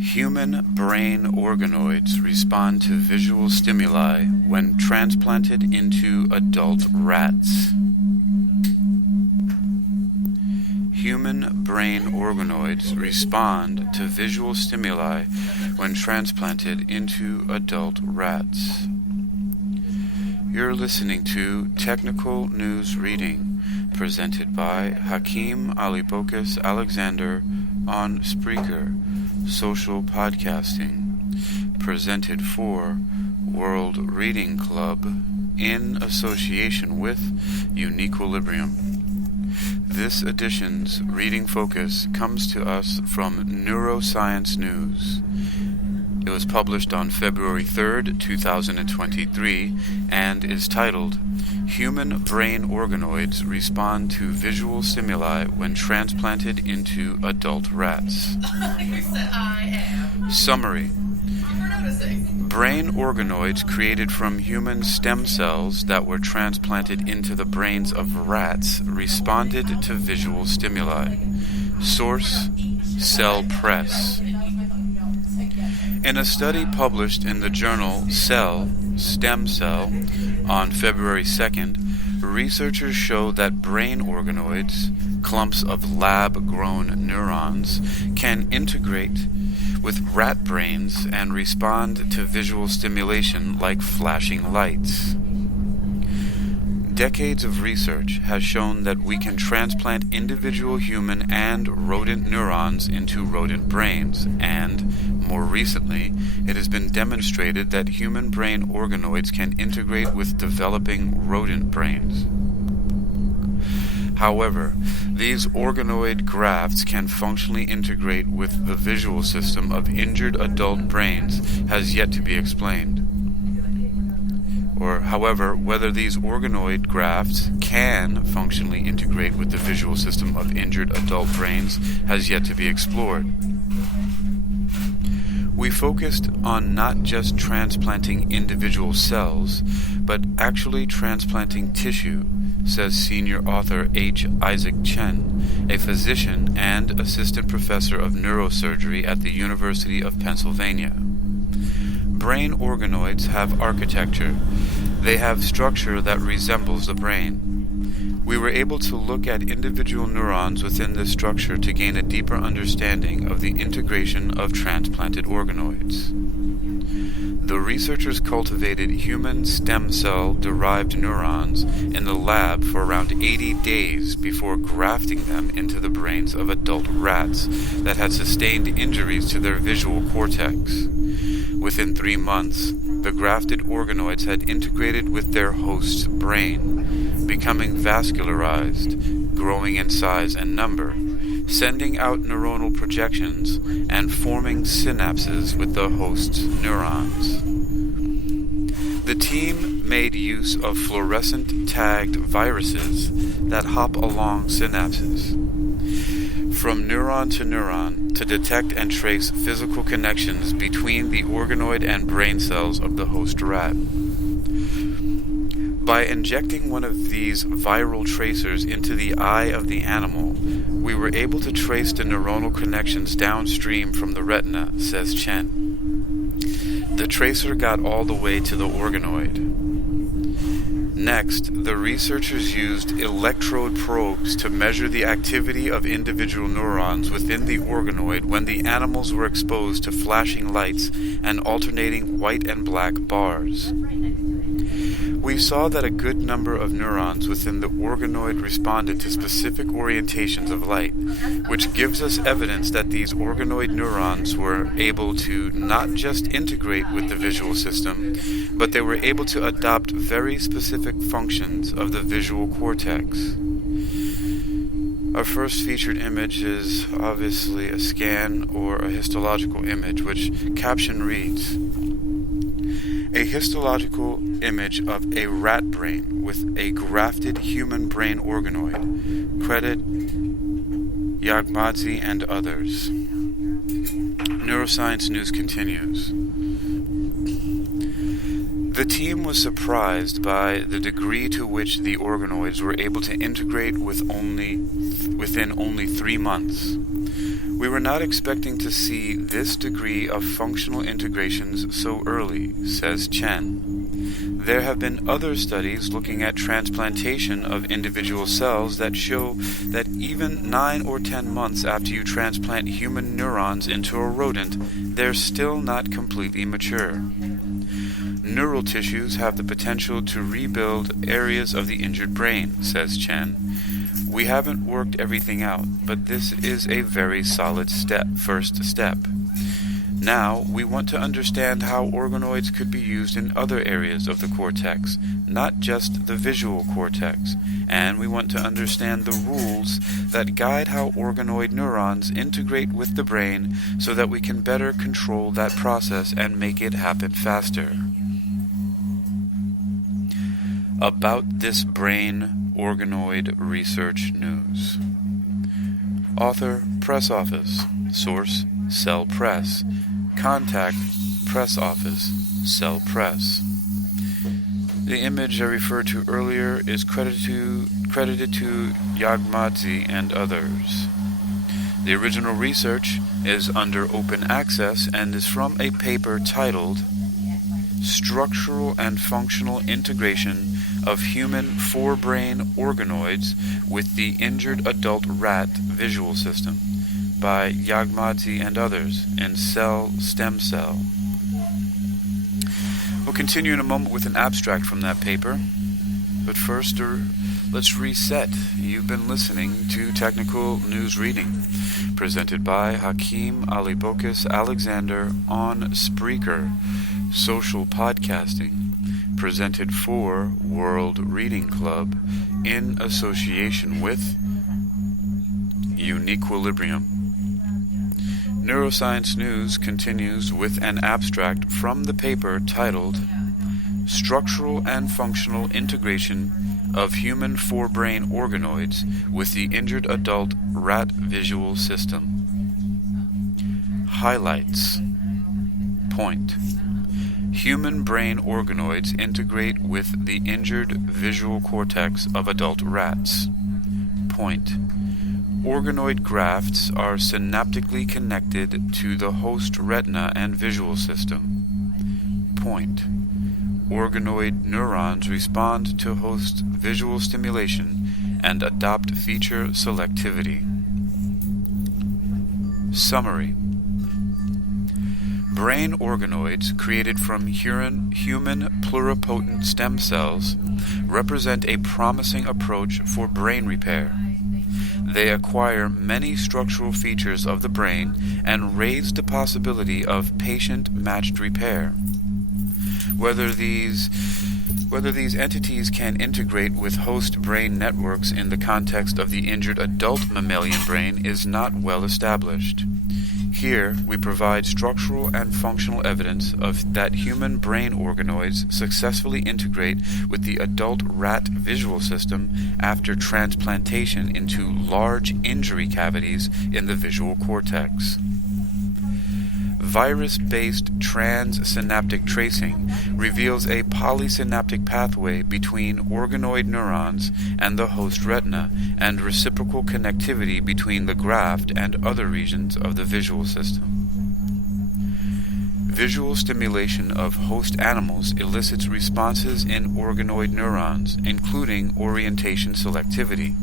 Human brain organoids respond to visual stimuli when transplanted into adult rats. Human brain organoids respond to visual stimuli when transplanted into adult rats. You're listening to Technical News Reading, presented by Hakeem Alibokas Alexander on Spreaker, social podcasting, presented for World Reading Club in association with UniquilibriuM. This edition's reading focus comes to us from Neuroscience News. It was published on February 3rd, 2023, and is titled, Human Brain Organoids Respond to Visual Stimuli When Transplanted into Adult Rats. You said I am. Summary. Brain organoids created from human stem cells that were transplanted into the brains of rats responded to visual stimuli. Source, Cell Press. In a study published in the journal Cell, Stem Cell, on February 2nd, researchers show that brain organoids, clumps of lab-grown neurons, can integrate with rat brains and respond to visual stimulation like flashing lights. Decades of research has shown that we can transplant individual human and rodent neurons into rodent brains, and, more recently, it has been demonstrated that human brain organoids can integrate with developing rodent brains. However, these organoid grafts can functionally integrate with the visual system of injured adult brains has yet to be explained. However, whether these organoid grafts can functionally integrate with the visual system of injured adult brains has yet to be explored. We focused on not just transplanting individual cells, but actually transplanting tissue, says senior author H. Isaac Chen, a physician and assistant professor of neurosurgery at the University of Pennsylvania. Brain organoids have architecture. They have structure that resembles the brain. We were able to look at individual neurons within this structure to gain a deeper understanding of the integration of transplanted organoids. The researchers cultivated human stem cell-derived neurons in the lab for around 80 days before grafting them into the brains of adult rats that had sustained injuries to their visual cortex. Within 3 months, the grafted organoids had integrated with their host's brain, becoming vascularized, growing in size and number, sending out neuronal projections, and forming synapses with the host's neurons. The team made use of fluorescent-tagged viruses that hop along synapses, from neuron to detect and trace physical connections between the organoid and brain cells of the host rat. By injecting one of these viral tracers into the eye of the animal, we were able to trace the neuronal connections downstream from the retina, says Chen. The tracer got all the way to the organoid. Next, the researchers used electrode probes to measure the activity of individual neurons within the organoid when the animals were exposed to flashing lights and alternating white and black bars. We saw that a good number of neurons within the organoid responded to specific orientations of light, which gives us evidence that these organoid neurons were able to not just integrate with the visual system, but they were able to adopt very specific functions of the visual cortex. Our first featured image is obviously a scan or a histological image, which caption reads, a histological image of a rat brain with a grafted human brain organoid. Credit Yagmadze and others. Neuroscience News continues. The team was surprised by the degree to which the organoids were able to integrate with only within only 3 months. We were not expecting to see this degree of functional integrations so early, says Chen. There have been other studies looking at transplantation of individual cells that show that even 9 or 10 months after you transplant human neurons into a rodent, they're still not completely mature. Neural tissues have the potential to rebuild areas of the injured brain, says Chen. We haven't worked everything out, but this is a very solid first step. Now, we want to understand how organoids could be used in other areas of the cortex, not just the visual cortex, and we want to understand the rules that guide how organoid neurons integrate with the brain so that we can better control that process and make it happen faster. About this brain organoid research news. Author, Press Office. Source, Cell Press. Contact, Press Office, Cell Press. The image I referred to earlier is credited to Yagmadze and others. The original research is under open access and is from a paper titled Structural and Functional Integration of Human Forebrain Organoids with the Injured Adult Rat Visual System by Yagmadze and others in Cell Stem Cell. We'll continue in a moment with an abstract from that paper, but first let's reset. You've been listening to Technical News Reading, presented by Hakeem Alibokis Alexander on Spreaker, social podcasting, presented for World Reading Club in association with UniquilibriuM. Neuroscience News continues with an abstract from the paper titled Structural and Functional Integration of Human Forebrain Organoids with the Injured Adult Rat Visual System. Highlights. Point. Human brain organoids integrate with the injured visual cortex of adult rats. Point. Organoid grafts are synaptically connected to the host retina and visual system. Point. Organoid neurons respond to host visual stimulation and adopt feature selectivity. Summary. Brain organoids created from human pluripotent stem cells represent a promising approach for brain repair. They acquire many structural features of the brain and raise the possibility of patient-matched repair. Whether these entities can integrate with host brain networks in the context of the injured adult mammalian brain is not well established. Here, we provide structural and functional evidence of that human brain organoids successfully integrate with the adult rat visual system after transplantation into large injury cavities in the visual cortex. Virus-based transsynaptic tracing reveals a polysynaptic pathway between organoid neurons and the host retina, and reciprocal connectivity between the graft and other regions of the visual system. Visual stimulation of host animals elicits responses in organoid neurons, including orientation selectivity.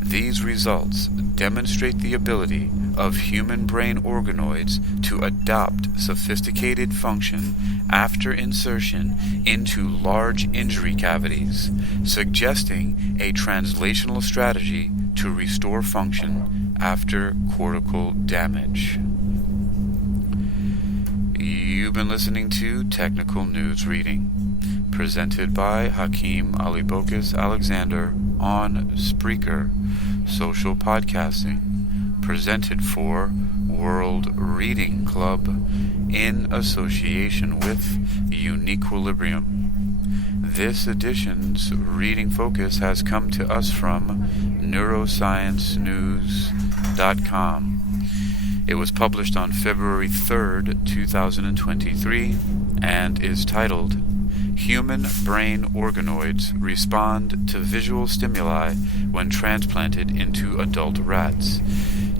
These results demonstrate the ability of human brain organoids to adopt sophisticated function after insertion into large injury cavities, suggesting a translational strategy to restore function after cortical damage. You've been listening to Technical News Reading, presented by Hakeem Alibokis Alexander on Spreaker, social podcasting, presented for World Reading Club in association with UniquilibriuM. This edition's reading focus has come to us from neurosciencenews.com. It was published on February 3rd, 2023, and is titled Human brain organoids respond to visual stimuli when transplanted into adult rats.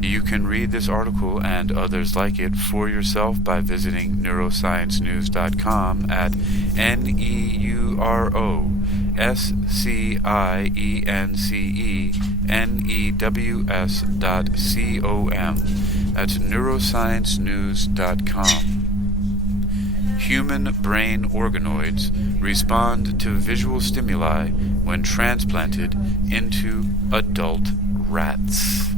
You can read this article and others like it for yourself by visiting neurosciencenews.com at neurosciencenews.com. That's neurosciencenews.com. Human brain organoids respond to visual stimuli when transplanted into adult rats.